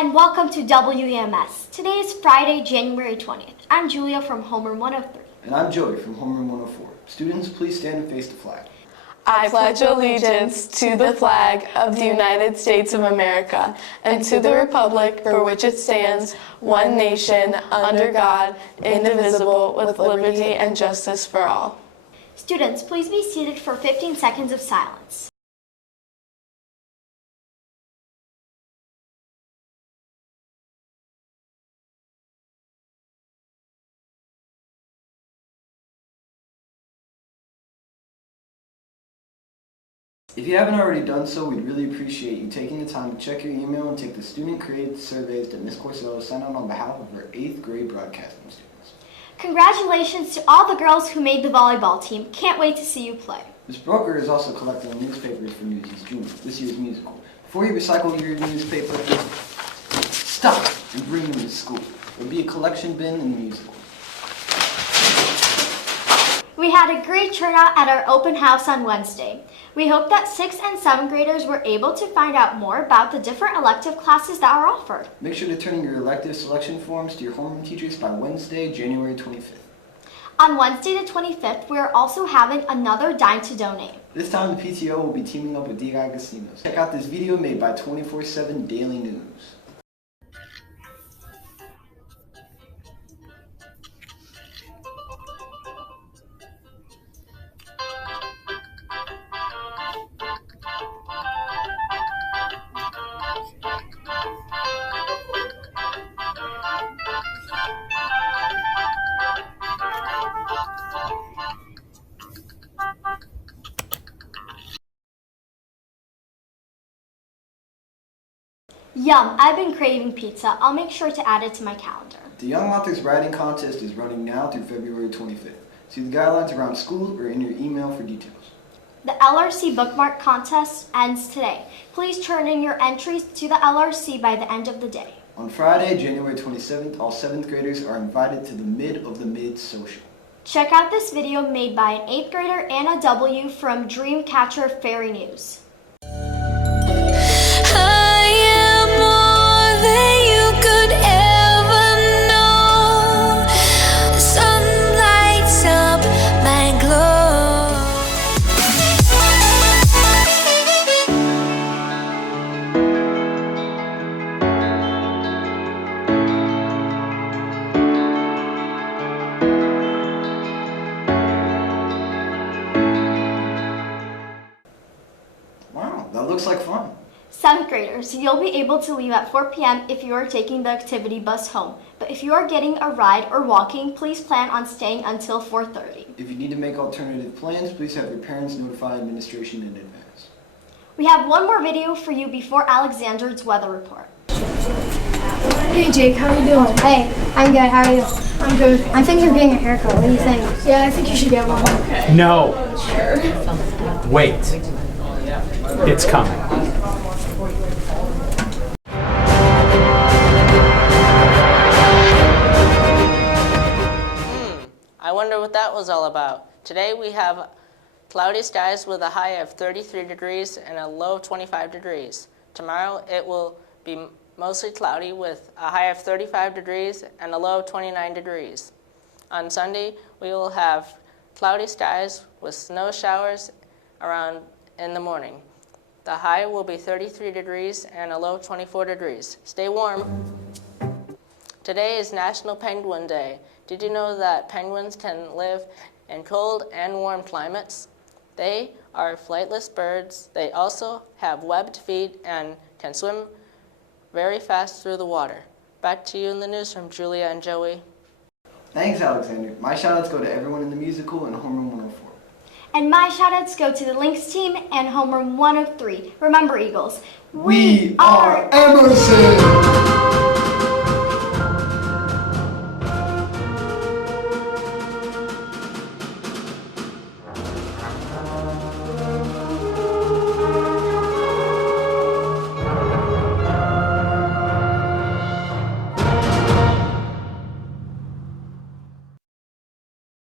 and welcome to WEMS. Today is Friday, January 20th. I'm Julia from homeroom 103. And I'm Joey from homeroom 104. Students, please stand and face the flag. I pledge allegiance to the flag of the United States of America and to the republic for which it stands, one nation, under God, indivisible, with liberty and justice for all. Students, please be seated for 15 seconds of silence. If you haven't already done so, we'd really appreciate you taking the time to check your email and take the student-created surveys that Ms. Corsello sent out on behalf of her 8th grade broadcasting students. Congratulations to all the girls who made the volleyball team. Can't wait to see you play. Ms. Broker is also collecting newspapers for Newsies Junior, this year's musical. Before you recycle your newspaper, stop and bring them to school. There will be a collection bin in the musical. We had a great turnout at our open house on Wednesday. We hope that 6th and 7th graders were able to find out more about the different elective classes that are offered. Make sure to turn in your elective selection forms to your homeroom teachers by Wednesday, January 25th. On Wednesday the 25th, we are also having another Dine to Donate. This time the PTO will be teaming up with Dine Casinos. Check out this video made by 24/7 Daily News. Yum, I've been craving pizza. I'll make sure to add it to my calendar. The Young Authors Writing Contest is running now through February 25th. See the guidelines around school or in your email for details. The LRC Bookmark Contest ends today. Please turn in your entries to the LRC by the end of the day. On Friday, January 27th, all 7th graders are invited to the Mid of the Mid Social. Check out this video made by an 8th grader, Anna W. from Dreamcatcher Fairy News. Wow, that looks like fun. 7th graders, you'll be able to leave at 4 p.m. if you are taking the activity bus home. But if you are getting a ride or walking, please plan on staying until 4:30. If you need to make alternative plans, please have your parents notify administration in advance. We have one more video for you before Alexander's weather report. Hey Jake, how are you doing? Hey, I'm good. How are you? I'm good. I'm thinking of getting a haircut. What do you think? Yeah, I think you should get one. Okay. No. Sure. Wait. It's coming. I wonder what that was all about. Today we have cloudy skies with a high of 33 degrees and a low of 25 degrees. Tomorrow it will be mostly cloudy with a high of 35 degrees and a low of 29 degrees. On Sunday we will have cloudy skies with snow showers around in the morning. The high will be 33 degrees and a low of 24 degrees. Stay warm. Today is National Penguin Day. Did you know that penguins can live in cold and warm climates? They are flightless birds. They also have webbed feet and can swim very fast through the water. Back to you in the newsroom, Julia and Joey. Thanks, Alexander. My shoutouts go to everyone in the musical and homeroom 104. And my shoutouts go to the Lynx team and homeroom 103. Remember, Eagles, We are Emerson!